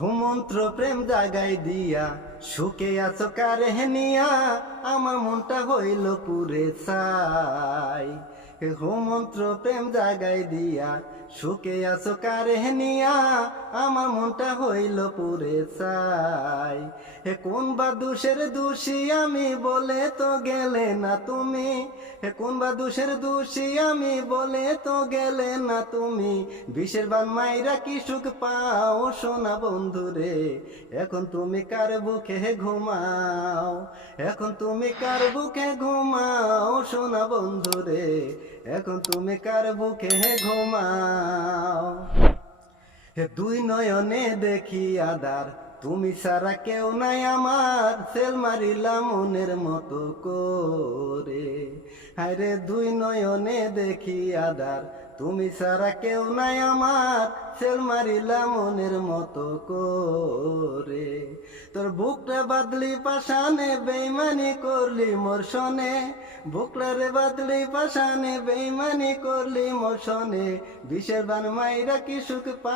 হুমন্ত্র প্রেম জাগাই দিয়া সুখে আছো কারে নিয়া আমার মনটা হইল পুরে চাই। হুমন্ত্র প্রেম জাগাই দিয়া সুখে আছো কারে নিয়া আমার মনটা হইল পুরে চাই। কোন বা দোষের দোষী আমি বলে তো গেলে না তুমি, কোন বা দোষের দোষী আমি বলে তো গেলে না তুমি। বিষের বান মাইরা কি সুখ পাও সোনা বন্ধুরে, এখন তুমি কার বুকে ঘুমাও, এখন তুমি কার বুকে ঘুমাও সোনা বন্ধুরে, এখন তুমি কার বুকে ঘুমাও। দুই নয়নে দেখি আদার, তুমি সারা কেউ নাই আমার, সেল মারিলাম মনের মতো করে। হায়রে দুই নয়নে দেখি আদার, তুমি সারা কেউ নাই আমার, সেল মারিলাম মনের মতো করে। তোর বুকটা বাদলি পাশানে বেইমানি করলি মোর সনে, বুকটা রে বাদলি পাশানে বেইমানি করলি মোর সনে। বিষের বান মাইরা কি সুখ পা